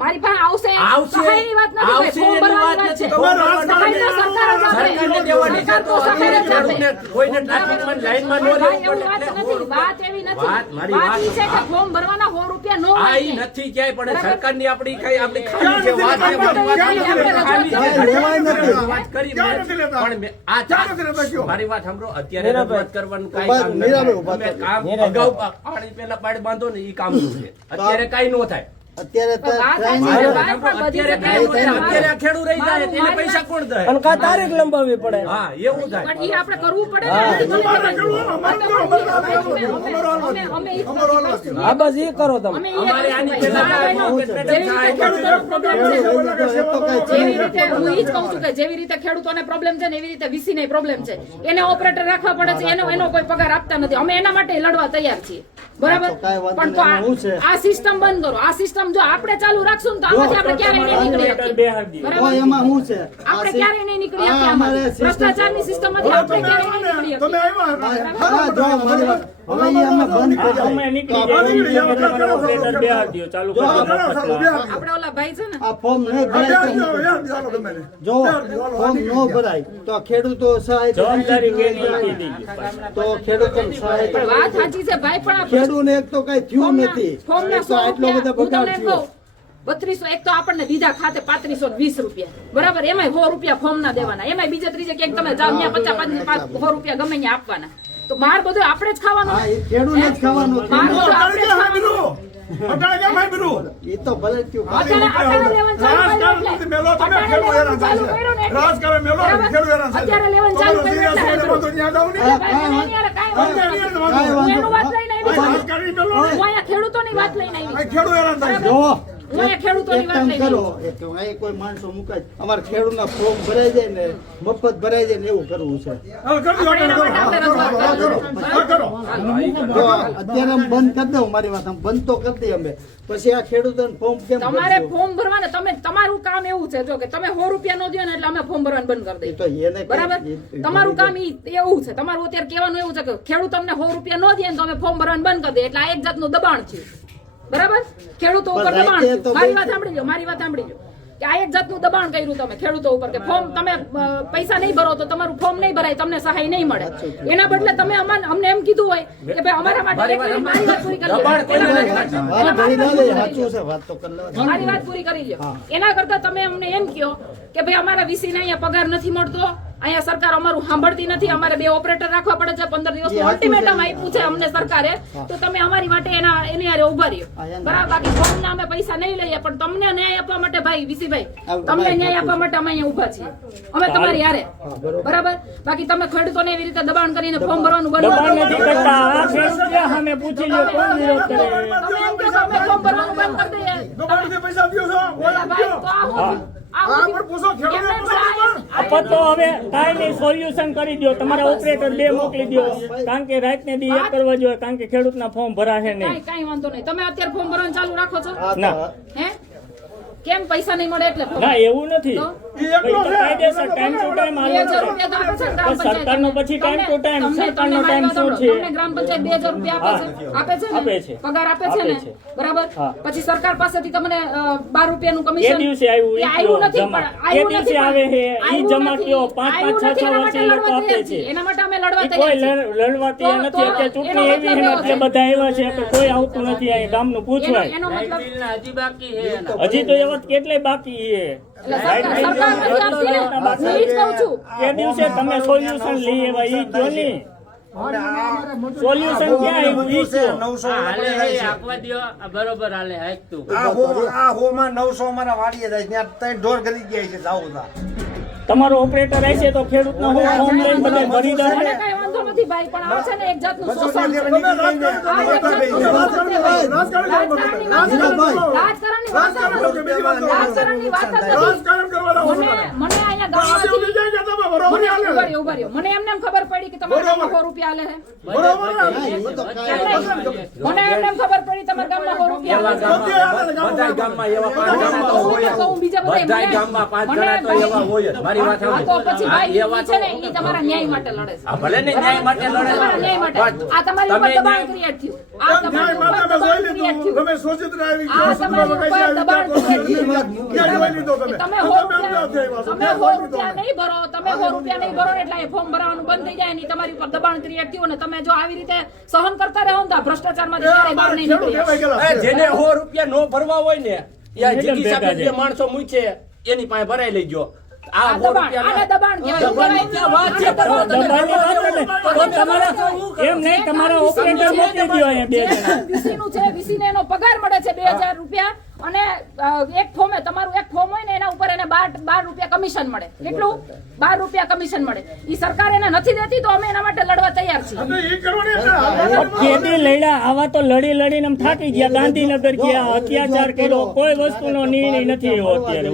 Speaker 1: મારી પાસે આવશે
Speaker 8: આવશે.
Speaker 1: સહાયની વાત નથી ફોર્મ
Speaker 8: એની
Speaker 1: ભરવાની
Speaker 8: વાત
Speaker 1: છે
Speaker 8: નથી.
Speaker 4: તમારે રાજકારણ
Speaker 1: સહાય તો સરકાર જ આપે.
Speaker 8: સરકારને દેવાની છે
Speaker 1: સરકાર
Speaker 8: તો
Speaker 1: સહાય જ આપે.
Speaker 8: કોઈને ટ્રાફિકમાં લાઈનમાં ન રહેવું
Speaker 1: એવું વાત નથી. વાત એવી નથી.
Speaker 8: વાત, મારી
Speaker 1: વાત
Speaker 8: વાત
Speaker 1: છે કે ફોર્મ ભરવાના 100 રૂપિયા નો
Speaker 8: આ
Speaker 1: હોય
Speaker 8: ઈ
Speaker 1: ક્યાંય.
Speaker 8: નથી ક્યાંય પણ. સરકારની આપણી કઈ આપણી ખાલી છે વાત છે વાત કરી મેં. પણ આ મારી વાત સાંભળો અત્યારે. રજૂઆત કરવાનું કઈ કામ નથી. કામ અગાઉ પાણી પેલા પાડ બાંધો ને ઈ કામ છે અત્યારે કઈ ન થાય
Speaker 7: અત્યારે તો
Speaker 8: અત્યારે
Speaker 1: જગ્યાએ
Speaker 8: કાંઈ ન થાય.
Speaker 1: મારું-
Speaker 8: અત્યારે આ ખેડૂત રહી જાય
Speaker 1: મારું-
Speaker 8: પૈસા કોણ દે?
Speaker 2: અને કા તારીખ લંબાવવી પડે?
Speaker 8: હા એવું થાય.
Speaker 1: પણ આપણે કરવું પડે.
Speaker 2: હા. બસ એ કરો તમે.
Speaker 8: અમારે આની
Speaker 1: જેવી રીતે ખેડૂતોનો પ્રોબ્લેમ છે ને એવી રીતે વીસી ને પ્રોબ્લેમ છે. એને ઓપરેટર રાખવા પડે છે એનો એનો કોઈ પગાર આપતા નથી. અમે એના માટે લડવા તૈયાર છીએ. બરાબર?
Speaker 7: તો
Speaker 1: પણ આ સિસ્ટમ બંધ કરો. આ સિસ્ટમ એમને જો આપણે ચાલુ રાખશું તો આમાંથી આપણે ક્યારે નહીં નીકળી શકીએ. બરાબર?
Speaker 7: એમાં શું છે
Speaker 1: આપણે ક્યારે નહીં નીકળી શકીએ ભ્રષ્ટાચારની સિસ્ટમમાંથી આપણે
Speaker 4: તમે તમે. આવ્યા
Speaker 7: ખેડૂતો સહાય. તો ખેડૂતો સહાય
Speaker 1: પણ વાત સાચી છે ભાઈ પણ આ
Speaker 7: ખેડૂતને એક તો કઈ થયું નથી એટલો બધો બગાડ થયો
Speaker 1: કહું, બત્રીસો એક તો આપણને દીધા ખાતે પાંત્રીસો વીસ રૂપિયા. બરાબર? એમાંય સો રૂપિયા ફોર્મ ના દેવાના. એમાંય બીજા ત્રીજે ક્યાંક તમે જાઓ ત્યાં પચાસ પાંચ પાંચ સો રૂપિયા ગમે ત્યાં આપવાના. તો માર બધું આપણે જ ખાવાનું?
Speaker 7: હા, એ ખેડૂતને જ ખાવાનું. છે.
Speaker 1: માર બધું આપણે જ ખાવાનું.
Speaker 7: એ તો ભલે જ થયું.
Speaker 1: અત્યારે અત્યારે લેવાનું ચાલુ કર્યું એટલે. અત્યારે લેવાનું ચાલુ કર્યું ને? વાત લઈને આવી છું. હું અહીંયા ખેડૂતોની વાત લઈને આવી છું.
Speaker 7: જો
Speaker 1: હું અહીંયા ખેડૂતોની
Speaker 7: એક કામ કરો
Speaker 1: આવી છું.
Speaker 7: એક અહીં કોઈ માણસો મુકાય અમારે ખેડૂતના ફોર્મ ભરાઈ જાય ને મફત ભરાઈ જાય ને એવું કરવું છે. અત્યારે બંધ કરી દઉં મારી વાત બંધ તો કરી દઈએ અમે. પછી આ ખેડૂતો ફોર્મ કેમ
Speaker 1: તમારે? ફોર્મ ભરવાને તમે તમારું કામ એવું છે જો કે તમે સો રૂપિયા નો દો ને એટલે અમે ફોર્મ ભરવાનું બંધ કરી
Speaker 7: દઈએ તો એને
Speaker 1: બરાબર? તમારું કામ એવું છે. તમારું અત્યારે કહેવાનું એવું છે કે ખેડૂત તમને સો રૂપિયા નો દે ને તો અમે ફોર્મ ભરવાનું બંધ કરી દઈએ. એટલે આ એક જાતનું દબાણ છે. બરાબર? ખેડૂતો ઉપર દબાણ મારી વાત સાંભળી લો મારી વાત સાંભળી લો કે આ એક જાતનું દબાણ કર્યું તમે ખેડૂતો ઉપર કે ફોર્મ તમે પૈસા નહીં ભરો તો તમારું ફોર્મ નહીં ભરાય તમને સહાય નહીં મળે. એના બદલે તમે અમને અમને એમ કીધું હોય કે ભાઈ અમારા માટે એક મારી વાત પૂરી કરી લો.
Speaker 7: વાત ભરી ના લે. સાચું છે વાત તો કરી લેવાની.
Speaker 1: મારી વાત પૂરી કરી લ્યો એના કરતા તમે અમને એમ કહો કે ભાઈ અમારા વીસી ને અહીંયા પગાર નથી મળતો. અહીંયા સરકાર અમારું સાંભળતી નથી. અમારે બે ઓપરેટર રાખવા પડે છે. પંદર દિવસનું
Speaker 7: સાચું
Speaker 1: અલ્ટિમેટમ આપ્યું છે અમને સરકારે. તો તમે અમારી માટે એના એની હારે ઊભા રહ્યો. બરાબર? બાકી ફોર્મના અમે પૈસા નહીં લઈએ પણ તમને ન્યાય આપવા માટે ભાઈ વિસીભાઈ તમને ન્યાય આપવા માટે અમે અહીંયા ઊભા છીએ. અમે તમારી હારે.
Speaker 7: બરાબર.
Speaker 1: બાકી તમે ખેડૂતોને એવી રીતે દબાણ કરીને ફોર્મ ભરવાનું બંધ કરો.
Speaker 3: નથી કરતા. આ ખેડૂત સામે પૂછી લો કોણ વિરોધ કરે.
Speaker 1: તમે એમ કહો કે અમે ફોર્મ ભરવાનું બંધ કરી દઈએ.
Speaker 4: દો? પણ
Speaker 3: તો હવે કાંઈ સોલ્યુશન કરી દો તમારા ઓપરેટર બે મોકલી દો કારણ કે રાતને દી એક કરવા જોઈએ કારણ કે ખેડૂત ના ફોર્મ ભરાશે નહીં.
Speaker 1: કાંઈ કાંઈ વાંધો નહીં. તમે અત્યારે ફોર્મ ભરવાનું ચાલુ રાખો છો?
Speaker 3: ના.
Speaker 1: હે? કેમ પૈસા નહીં મળે એટલે
Speaker 3: ના એવું નથી.
Speaker 1: તો?
Speaker 4: ઈ એકલો છે.
Speaker 3: કાયદેસર ટાઈમ ટુ ટાઈમ
Speaker 1: બે હજાર
Speaker 3: આવે
Speaker 1: રૂપિયા તો આપે છે ને ગ્રામ
Speaker 3: પણ સરકારનો પછી time to time, સરકારનો
Speaker 1: તમને
Speaker 3: શું છે?
Speaker 1: તમને ગ્રામ પંચાયત બે રૂપિયા આપે છે. આપે છે
Speaker 3: આપે
Speaker 1: ને
Speaker 3: છે.
Speaker 1: પગાર આપે છે ને? બરાબર? પછી સરકાર પાસેથી તમને અ, બાર રૂપિયાનું
Speaker 3: એ દિવસે આવ્યું
Speaker 1: એ આવ્યું નથી
Speaker 3: જમા. એ દિવસે આવે છે, ઈ જમા કયો, પાંચ, પાંચ,
Speaker 1: આવ્યું
Speaker 3: છ, છ
Speaker 1: નથી, એના
Speaker 3: વર્ષે એ લોકો આપે છે.
Speaker 1: એના માટે અમે લડવા તૈયાર
Speaker 3: કોઈ
Speaker 1: છીએ.
Speaker 3: લડ- લડવા તૈયાર
Speaker 1: તો-
Speaker 3: નથી.
Speaker 1: તો
Speaker 3: ચૂંટણી એવી છે એટલે બધા આવ્યા છે કે કોઈ આવતું નથી. અહીંયા ગામનું પૂછવાય.
Speaker 1: એનો મતલબ
Speaker 3: હજી તો એવા બાકી છે
Speaker 1: નથી કેટલે બાકી છું?
Speaker 3: એ દિવસે તમે સોલ્યુશન લઈ એવા ઈ જો નહીં સોલ્યુશન ક્યાં આવ્યું ઈ કયો
Speaker 9: આપવા. બરોબર હાલે હાંકતું.
Speaker 2: આ હોમાં નવસો અમારા વાડીએ જાય ત્યાં ત્રણ ઢોર ગરી ગયા છે જાવું તા
Speaker 3: તમારો ઓપરેટર હશે તો ખેડૂતનો હું ફોર્મ લઈને બધા ભરી
Speaker 1: વાંધો નથી ભાઈ પણ આ છે ને એક જાતનું શોષણ છે. આ એક જાતનું શોષણ છે ભાઈ. રાજકારણની વાત રાજકારણની વાત રાજકારણની વાત મને મને અહીંયા ગામમાંથી ઊભા રહ્યો, મને એમને એમ ખબર પડી કે તમારા ગામમાં સો રૂપિયા હાલે. છે. મને એમને એમ ખબર પડી તમારા ગામમાં સો રૂપિયા હાલે છે.
Speaker 8: તમે
Speaker 4: ગયો, ગયા,
Speaker 1: રૂપિયા? નહીં ભરો તમે સો રૂપિયા નહીં ભરો એટલે એ ફોર્મ ભરવાનું બંધ થઈ જાય ને તમારી ઉપર દબાણ ક્રિએટ થયું ને તમે જો આવી રીતે સહન કરતા રહો ને તો આ ભ્રષ્ટાચારમાંથી
Speaker 4: એ
Speaker 1: ક્યારેય બહાર નહીં નીકળી.
Speaker 8: જેને સો રૂપિયા નો ભરવા હોય ને યા જીગી સાહેબ જે માણસો મૂકે એની પાસે ભરાઈ લેજો આ
Speaker 1: આ દબાણ
Speaker 3: તમારા એમ નહીં તમારા ઓપરેટર મોકલી દો અહીંયા બે જણા
Speaker 1: છે એનો પગાર મળે છે બે હજાર રૂપિયા અને એક ફોર્મે તમારું એક ફોર્મ હોય ને એના ઉપર એને બાર બાર રૂપિયા કમિશન મળે. કેટલું? બાર રૂપિયા કમિશન મળે. એ સરકાર એને નથી દેતી તો અમે એના માટે લડવા તૈયાર છીએ.
Speaker 3: લડ્યા આવા તો લડી લડીને આમ થાકી ગયા. ગાંધીનગર ગયા અત્યાચાર કર્યો કોઈ વસ્તુનો નિર્ણય નથી એવો અત્યારે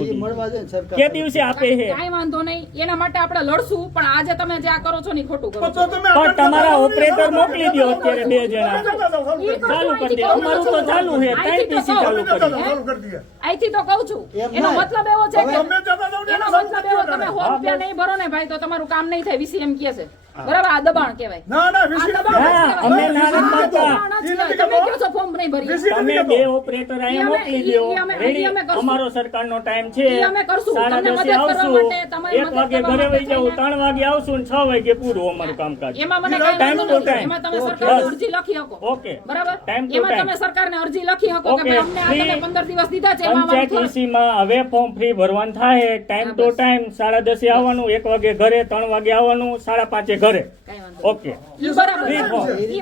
Speaker 3: કે દિવસે આપે છે?
Speaker 1: કાંઈ વાંધો નહીં. એના માટે આપણે લડશું પણ આજે તમે જે આ કરો છો ને ખોટું કરો
Speaker 4: તો
Speaker 1: છો.
Speaker 4: તમે
Speaker 3: પણ તમારા ઓપરેટર મોકલી દો અત્યારે બે જણા. ચાલુ કરી દે. અમારું તો ચાલુ છે.
Speaker 1: અહીંથી
Speaker 3: પીસી ચાલુ કરી?
Speaker 4: ચાલુ કરી દઈએ
Speaker 1: અહીંથી તો કહું છું એનો મતલબ એવો છે કે એનો મતલબ એવો તમે. સો રૂપિયા નહીં ભરો ને ભાઈ તો તમારું કામ નહીં થાય વીસી એમ કહે છે. બરાબર? આ દબાણ કહેવાય.
Speaker 4: ના ના
Speaker 3: હા, અમે ના
Speaker 1: કહેવાય. તમે
Speaker 3: બે ઓપરેટર અહીંયા મોકલી દો. રેડી. અમારો સરકારનો ટાઈમ છે.
Speaker 1: અમે કરશું. તમને મદદ કરવા માટે, તમારી
Speaker 3: એક
Speaker 1: મદદ
Speaker 3: વાગે ઘરે વઈ જાઉં ત્રણ વાગે આવશું ને છ વાગે પૂરું અમારું કામકાજ.
Speaker 1: એમાં મને કાંઈ
Speaker 3: Time
Speaker 1: વાંધો
Speaker 3: to
Speaker 1: એમાં તમે સરકારને અરજી લખી શકો.
Speaker 3: ઓકે
Speaker 1: બરાબર?
Speaker 3: Time to
Speaker 1: એમાં તમે સરકારને અરજી લખી શકો કે ભાઈ અમને આ તમે
Speaker 3: free.
Speaker 1: પંદર દિવસ દીધા છે એમાં
Speaker 3: પંચાયત
Speaker 1: થોડું-
Speaker 3: હવે ફોર્મ ફ્રી ભરવાનું થાય. ટાઈમ ટુ ટાઈમ સાડા દસે આવવાનું એક વાગે ઘરે ત્રણ વાગે આવવાનું સાડા પાંચે ઘરે. ઓકે.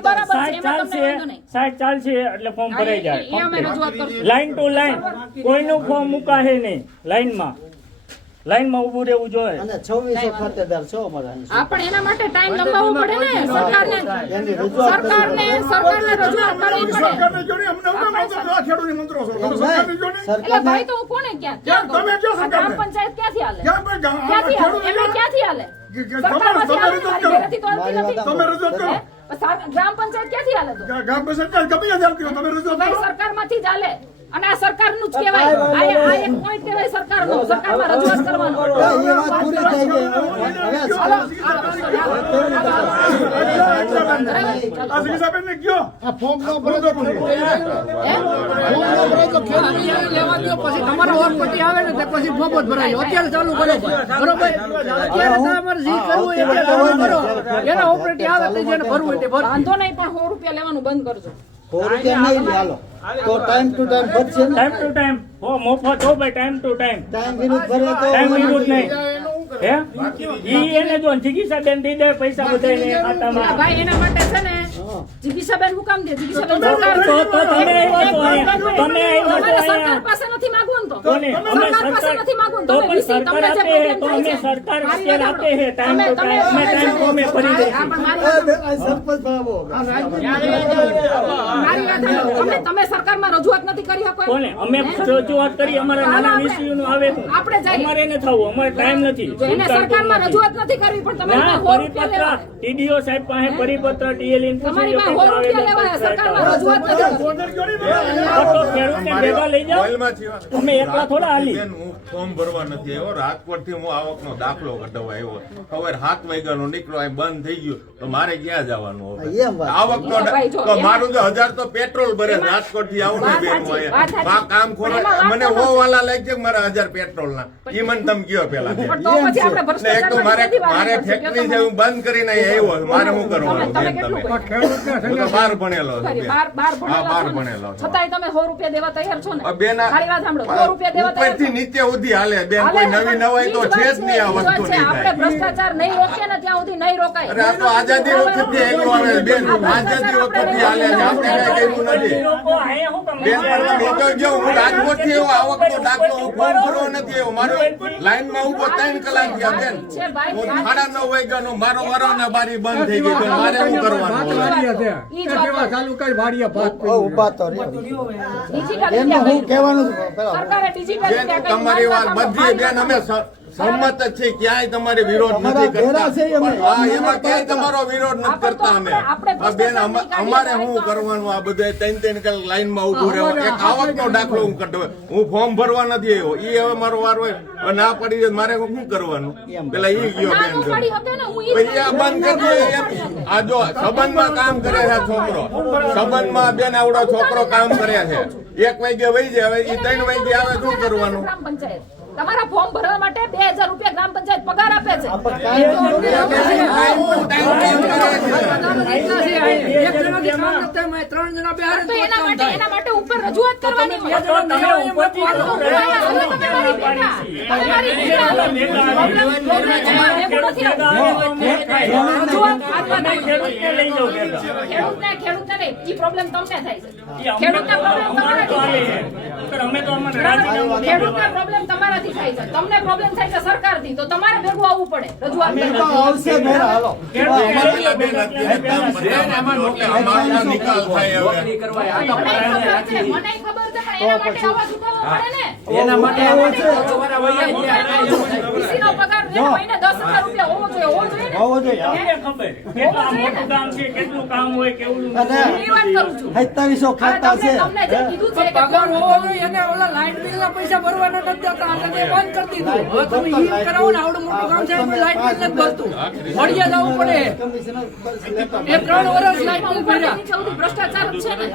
Speaker 1: વાંધો
Speaker 3: ચાલશે
Speaker 1: નહીં.
Speaker 3: ચાલશે એટલે ફોર્મ ભરાઈ જાય. લાઈન ટુ લાઈન કોઈનું ફોર્મ મુકાશે નહીં. લાઈનમાં લાઈનમાં ઊભું રહેવું જોઈએ.
Speaker 7: અને છવ્વીસો ખાતેદાર છો અમારા
Speaker 1: આ પણ એના માટે ટાઈમ લંબાવવો પડે ને સરકારને.
Speaker 7: એની રજૂઆત
Speaker 1: સરકારને સરકારને રજૂઆત કરવી પડે.
Speaker 4: સરકારને જોને અમને માત્ર આ ખેડૂતની મંત્રો છો. સરકારને જોને
Speaker 1: એટલે ભાઈ તો હું કોને ક્યાં
Speaker 4: ક્યાં તમે કયો
Speaker 1: કરું? ગ્રામ પંચાયત ક્યાંથી હાલે?
Speaker 4: ક્યાં ભાઈ ગામ-
Speaker 1: ક્યાંથી હાલે? એમને ક્યાંથી હાલે?
Speaker 4: તમે- રજૂઆત
Speaker 1: હાલતી.
Speaker 7: વાત
Speaker 4: તમે રજૂઆત કરો.
Speaker 1: ગ્રામ પંચાયત ક્યાંથી હાલે તો?
Speaker 4: ગ્રામ પંચાયત સરકાર ગમે તે જાણતી તમે રજૂઆત કરો.
Speaker 1: સરકારમાંથી જ હાલે. અને આ સરકારનું જ કહેવાય આ એક- પોઈન્ટ કહેવાય સરકારનો સરકારમાં રજૂઆત કરવાનો?
Speaker 2: તમારો આવે ને પછી ફોર્મ જ ભરાય અત્યારે ચાલુ કરો બરોબર અત્યારે તમારે જે કરવું એ કરો એના ઓપરેટી આવે તે જેને ભરવું હોય
Speaker 1: વાંધો નહીં પણ સો રૂપિયા લેવાનું બંધ કરજો
Speaker 7: સો રૂપિયા નહીં લે, હાલો? તો ટાઈમ ટુ ટાઈમ ભરશે ને?
Speaker 3: ટાઈમ ટુ ટાઈમ હો મફત હો ભાઈ ટાઈમ ટુ ટાઈમ
Speaker 7: ટાઈમ વિરુદ્ધ ભરે તો
Speaker 3: ટાઈમ વિરુદ્ધ નહીં. હે? ઈ એને જો ચિકિત્સા બેન દઈ દે પૈસા બધાને
Speaker 1: આ
Speaker 3: ખાતામાં.
Speaker 1: ભાઈ એના માટે છે ને જિગીશાબેન હું કામ દે? જિગીશાબેન સરકાર
Speaker 3: તો તો તમે તમે
Speaker 1: સરકાર પાસે નથી માંગવું તો. સરકાર પાસે નથી માંગવું
Speaker 3: તો
Speaker 1: તમે
Speaker 3: પણ સરકાર આપે તો અમે સરકાર
Speaker 1: મારી
Speaker 3: આપે હે ટાઈમ
Speaker 1: તમે- ટાઈમ
Speaker 3: અમે ટાઈમ to અમે ભરી
Speaker 1: મારી તમે તમે સરકારમાં રજૂઆત નથી કરી શકો
Speaker 3: કોને? અમે રજૂઆત કરી અમારા નાના વીસીયુ નું આવે
Speaker 1: આપણે જઈએ.
Speaker 3: અમારે ન થવું અમારે ટાઈમ નથી.
Speaker 1: એને સરકારમાં રજૂઆત નથી કરવી પણ રૂપિયા
Speaker 3: પરિપત્ર ટીડીઓ સાહેબ પાસે પરિપત્ર ટીએલ
Speaker 1: તમારી પાસે રૂપિયા લેવા સરકારમાં રજૂઆત નથી.
Speaker 3: અમે એકલા થોડા હાલી
Speaker 5: હું ફોર્મ ભરવા નથી આવ્યો. રાજકોટથી હું આવકનો દાખલો કઢાવવા આવ્યો. સવારે સાત વાગ્યાનો નીકળ્યો અહીં બંધ થઈ ગયું. તો મારે ક્યાં જવાનું
Speaker 1: આવક
Speaker 5: તો મારું તો હજાર તો પેટ્રોલ ભરે. રાજકોટથી આવું ને બેન હું. આ કામ ખોરો મને હો વાલા લાગે છે મારા હજાર પેટ્રોલ ના એ મને તમે કયો પેલા એક તો મારે મારે ફેક્ટરી છે હું બંધ કરીને આવ્યો. મારે શું કરવાનું?
Speaker 1: તમે
Speaker 5: બાર ભણેલો છું
Speaker 1: ખરી,
Speaker 5: બેન.
Speaker 1: બાર બાર
Speaker 5: હા, બાર
Speaker 1: ભણેલા
Speaker 5: ભણેલો
Speaker 1: છો ને.
Speaker 5: છું.
Speaker 1: છતાંય તમે સો રૂપિયા દેવા તૈયાર છો ને?
Speaker 5: બેન આ-
Speaker 1: વાત સાંભળો. સો રૂપિયા દેવા તૈયાર
Speaker 5: ઉપરથી નીચે સુધી હાલે બેન. કોઈ નવી નવાઈ તો છે જ નહીં આ વસ્તુ
Speaker 1: વાત આપણે ભ્રષ્ટાચાર નહીં રોકીએ ને ત્યાં સુધી નહીં રોકાય.
Speaker 5: અરે આ તો આઝાદી વખતથી એકલું આવે બેન. આઝાદી વખતથી હાલે છે આપણે કઈ કર્યું નથી.
Speaker 3: લોકો અહીંયા શું કામ
Speaker 5: બેન પણ મેં તો જો હું રાજકોટથી આવકનો દાખલો હું ફોર્મ ભરવા નથી મારો લાઈનમાં ઊભો ત્રણ કલાક ગયા બેન. હું સાડા નવ વાગ્યાનો મારો વારો બારી બંધ થઈ ગઈ મારે શું કરવાનું? તમારી વાત બધી બેન અમે સંમત જ છે ક્યાંય તમારે વિરોધ નથી કરતા. એમાં ક્યાંય તમારો વિરોધ નથી કરતા અમે. બેન અમારે શું કરવાનું આ બધે ત્રણ ત્રણ કલાક લાઈનમાં ઉભું રહેવું એક આવકનો દાખલો હું કઢાવ હું ફોર્મ ભરવા નથી આવ્યો. એ હવે મારો વાર હોય ના પડી જાય મારે શું કરવાનું? પેલા ઈ ગયો બેન
Speaker 1: નો પાડી શકે ને હું ઈ જ
Speaker 5: પછી આ બંધ કરી આ જો સંબંધમાં કામ કરે છે છોકરો. સંબંધમાં બેન આવડો છોકરો કામ કરે છે. એક વાગે વહી જાય હવે એ ત્રણ વાગે આવે શું કરવાનું?
Speaker 1: પંચાયત તમારા ફોર્મ ભરવા માટે બે હજાર રૂપિયા ગ્રામ પંચાયત પગાર આપે છે એના માટે ઉપર રજૂઆત કરવાની
Speaker 3: રજૂઆત તમે
Speaker 1: તમારે
Speaker 3: ખેડૂતને લઈ જાઓ
Speaker 1: ખેડૂતને ખેડૂતને નહીં ઈ પ્રોબ્લેમ તમને થાય છે. ખેડૂતના પ્રોબ્લેમ
Speaker 3: અમારે
Speaker 1: તમારાથી થાય
Speaker 3: છે. અમે તો અમને
Speaker 1: ખેડૂતના. પ્રોબ્લેમ તમારાથી થાય છે. તમને પ્રોબ્લેમ થાય છે સરકારથી તો તમારે ભેગું આવવું પડે રજૂઆત
Speaker 7: આવશે હાલો.
Speaker 5: બેન અમારો નિકાલ થાય હવે.
Speaker 1: મને ખબર છે એના માટે અવાજ ઉઠાવવો પડે ને.
Speaker 8: એના માટે
Speaker 1: પગાર મહિને દસ હજાર રૂપિયા હોવો જોઈએ હોવો જોઈએ
Speaker 3: ખબર. કેટલા મોટું કામ છે કેટલું કામ હોય કેવડું
Speaker 7: અને
Speaker 1: એ વાત કરું છું.
Speaker 7: સત્તાવીસો ખાતા છે.
Speaker 1: તમને જે કીધું છે કે
Speaker 2: પગાર હોવો એને ઓલા લાઇટ બિલના પૈસા ભરવાના નથી દેતા અને બંધ કરી દીધું. હવે તમે ઈ કરાવો ને આવડું મોટું કામ છે કોઈ બિલ નથી ભરતું. મળીએ જવું પડે.
Speaker 7: કમિશનર
Speaker 2: એ ત્રણ વર્ષ લાઇટ બિલ ભર્યા.
Speaker 1: ભ્રષ્ટાચાર છે ને.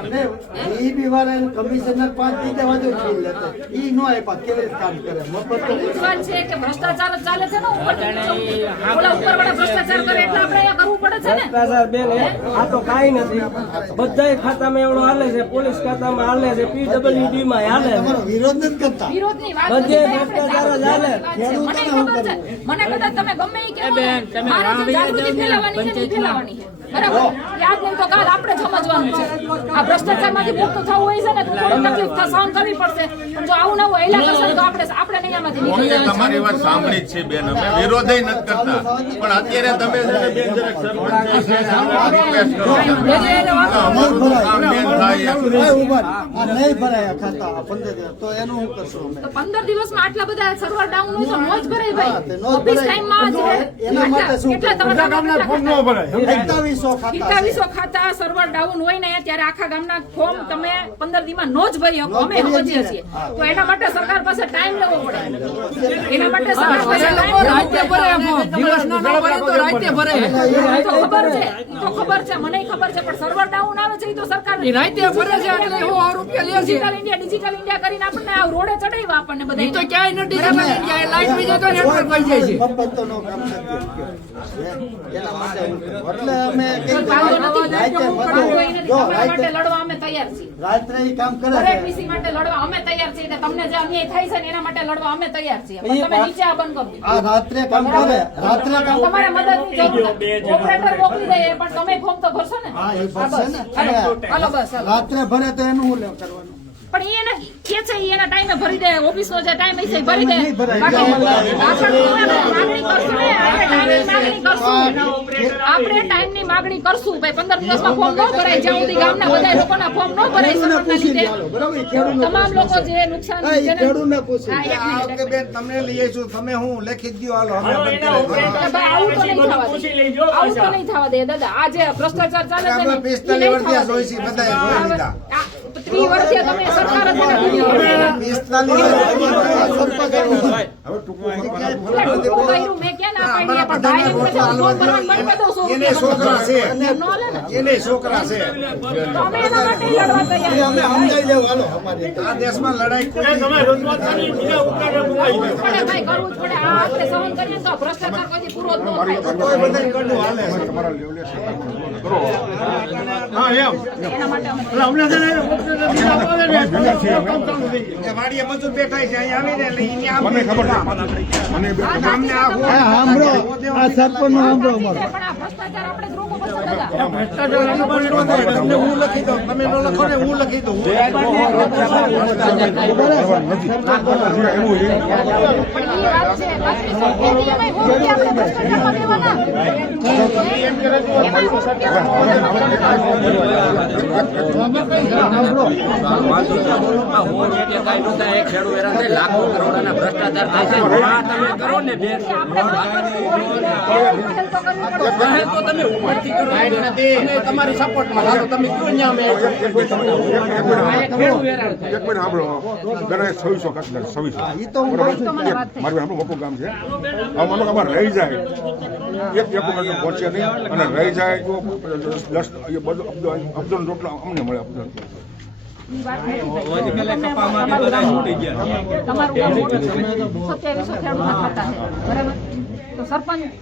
Speaker 7: બી વાળા કમિશનર પાંચ વાજો બિલ લેતા ઈ નો આપ્યા કેવી કામ કરે? મફત
Speaker 1: વાત છે કે ભ્રષ્ટાચાર ચાલે છે ને ઉપર. ઓલા ભ્રષ્ટાચાર કરે એટલે આપણે કરવું પડે.
Speaker 8: ભ્રષ્ટાચાર બેન આ તો કાંઈ નથી. બધાય ખાતામાં એવડો હાલે છે પોલીસ ખાતામાં હાલે છે પીડબ્લ્યુડી માં હાલે છે.
Speaker 7: વિરોધ નથી કરતા.
Speaker 8: બધે ભ્રષ્ટાચાર જ હાલે.
Speaker 1: મને કદાચ તમે ગમે એ
Speaker 9: બેન, તમે
Speaker 1: ફેલાવવાની છે. બરાબર? યાદ નહીં તો કાલ આપણે સમજવાનું છે. આ ભ્રષ્ટાચારમાંથી મુક્ત થવું હોય છે ને થોડી તકલીફ સહન કરવી પડશે. પણ જો આવું નવું હેલા કરશે તો આપણે આપણે નહીં નીકળી
Speaker 5: તમારી વાત સાંભળી જ છે બેન. અમે વિરોધ નથી કરતા. પણ અત્યારે તમે છે ને બેન જરાક સરપંચ છે, કરો. અમારું તો કામ બેન થાય એમ.
Speaker 7: ભાઈ ઊભા રહો. આ નહીં ભરાયા ખાતા. પંદર તો એનું શું કરશું અમે?
Speaker 1: પંદર દિવસમાં આટલા બધા સર્વર ડાઉન હોય તો નો ભરાય ભાઈ. ઓફિસ ટાઈમમાં જ
Speaker 7: એના માટે શું
Speaker 1: કેટલા તમારા ગામના
Speaker 4: ફોર્મ ન ભરાય.
Speaker 7: સત્તાવીસો ખાતા છે.
Speaker 1: સત્તાવીસો ખાતા સર્વર ડાઉન હોય ને ત્યારે આખા ગામના ફોર્મ તમે પંદર દીમાં નો જ ભરી શકો. અમે સમજીએ છીએ. તો એના માટે સરકાર પાસે ટાઈમ લેવો પડે. એના માટે સરકાર પાસે
Speaker 2: રાતે ભરે તો રાજ્ય ભરે.
Speaker 1: તો ખબર છે તો ખબર છે મને ખબર છે પણ સર્વર ડાઉન આવે છે તો સરકાર
Speaker 2: એ રાતે ભરે છે એટલે એવો સો રૂપિયા લે છે.
Speaker 1: ડિજિટલ ઇન્ડિયા ડિજિટલ ઇન્ડિયા કરીને આપણને આ રોડે ચડાવ્યા આપણને બધા
Speaker 2: તો ક્યાંય નથી લાઇટ વહી જાય તો નેટવર્ક વહી જાય છે.
Speaker 7: મફત તો નો કામ નથી એના માટે હું કરું. એટલે અમે રાત્રે કામ કરે
Speaker 1: દરેક વિષય માટે લડવા અમે તૈયાર છીએ તમને જે અન્યાય થાય છે ને એના માટે લડવા અમે તૈયાર છીએ. તમે નીચે આ બંધ કરી
Speaker 7: આ રાત્રે કામ કરે રાત્રે કામ
Speaker 1: તમારે મદદની જરૂર ઓપરેટર મોકલી દઈએ પણ તમે ફોર્મ તો ભરશો ને?
Speaker 7: હા એ ભરશે ને.
Speaker 1: હાલો, હાલો બસ
Speaker 7: રાત્રે ભરે તો એનું લેવું કરવાનું?
Speaker 1: પણ એને કે છે એ એના ટાઈમે ભરી દે ઓફિસનો જે ટાઈમ હશે ભરી દે. બાકી આપણે ટાઈમની ને ટાઈમની માંગણી કરશું. ભાઈ પંદર દિવસમાં ફોર્મ ન ભરાય જ્યાં સુધી ગામના બધા લોકોના ફોર્મ ન ભરાય તમામ લોકો જે નુકસાન
Speaker 7: તમને લઈએ છું. તમે હું લેખી દો હાલો
Speaker 1: આવું તો નહીં થવા દે. આવું તો નહીં થવા દે દાદા. આજે ભ્રષ્ટાચાર ચાલે છે ને
Speaker 7: પિસ્તાલીસ
Speaker 1: દે.
Speaker 7: જોઈ છે,
Speaker 1: મેં ના બંધ.
Speaker 7: એને છોકરા છે.
Speaker 1: એમ ન હાલે ને.
Speaker 7: એને છોકરા છે.
Speaker 1: તો અમે એના માટે લડવા
Speaker 7: એ
Speaker 1: તૈયાર
Speaker 7: અમે સમજાઈ દેવું હાલો અમારી આ દેશમાં લડાઈ
Speaker 1: ભ્રષ્ટાચાર કોઈ પૂરો જ ન થાય.
Speaker 7: કોઈ બધાય કડું હાલે છે.
Speaker 1: એના માટે
Speaker 4: અમને છે ને.
Speaker 7: વાડીએ મજૂર બેઠા છે અહીંયા આવીને એટલે
Speaker 5: મને ખબર
Speaker 7: સાંભળો આ સરપંચનું સાંભળો અમારો હું લખી દઉં તમે ન લખો ને હું લખી દઉં
Speaker 1: પણ
Speaker 8: કરોડ ન લાખો ભ્રષ્ટાચાર થાય છે. તમે કરો ને બે તો તમે ઉપરથી કરો ને બેન. અમે તમારી સપોર્ટમાં હાલો, તમે કયો ન્યા અમે એક હેરાન થાય.
Speaker 5: છવ્વીસો મારું આપણું મોટું ગામ છે? અમારે રહી જાય. એક એક વખત પહોંચે નહીં. અને રહી જાય તો દસ અબજો અબજો અમને મળે અબજો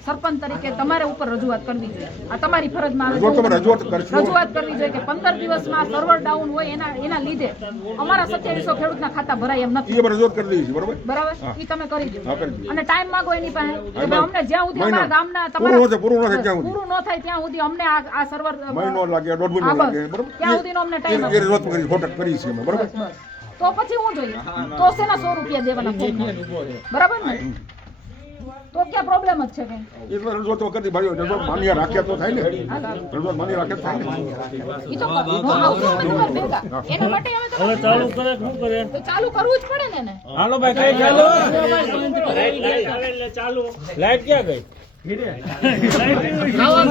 Speaker 1: સરપંચ તરીકે તમારે ઉપર રજૂઆત કરવી જોઈએ. આ તમારી ફરજમાં
Speaker 5: રજૂઆત તમે રજૂઆત કરશો.
Speaker 1: રજૂઆત કરવી જોઈએ કે પંદર દિવસમાં સર્વર ડાઉન હોય એના એના લીધે અમારા સત્યાવીસો ખેડૂતના ખાતા ભરાય એમ નથી.
Speaker 5: રજૂઆત કરી દઈએ છીએ બરાબર?
Speaker 1: એ તમે કરી દો. અને ટાઈમ માંગો એની પાસે. અમને જ્યાં સુધી અમારા ગામના
Speaker 5: પૂરું પૂરું ન થાય ત્યાં સુધી.
Speaker 1: પૂરું ન થાય ત્યાં સુધી અમને આ આ સર્વર
Speaker 5: મહિનો લાગે દોઢ મહિનો લાગે બરોબર?
Speaker 1: ત્યાં સુધીનો અમને ટાઈમ
Speaker 5: એ કરી છે બરોબર?
Speaker 1: બસ તો પછી હું જોઈએ. તો શેના સો રૂપિયા દેવાના? બરાબર ને? તો ક્યાં પ્રોબ્લેમ જ છે કે
Speaker 5: એટલે રજૂઆત તો કરી ભાઈ રજૂઆત માન્ય રાખ્યા તો થાય ને. રજૂઆત માન્ય રાખ્યા થાય ને.
Speaker 1: ઈ તો એના માટે હવે તો
Speaker 9: હવે ચાલુ કરે શું કરે?
Speaker 1: તો ચાલુ કરવું જ પડે ને એને.
Speaker 9: હાલો ભાઈ કઈ ચાલુ ચાલુ લાઈટ ક્યાં ગઈ?
Speaker 7: ખાવા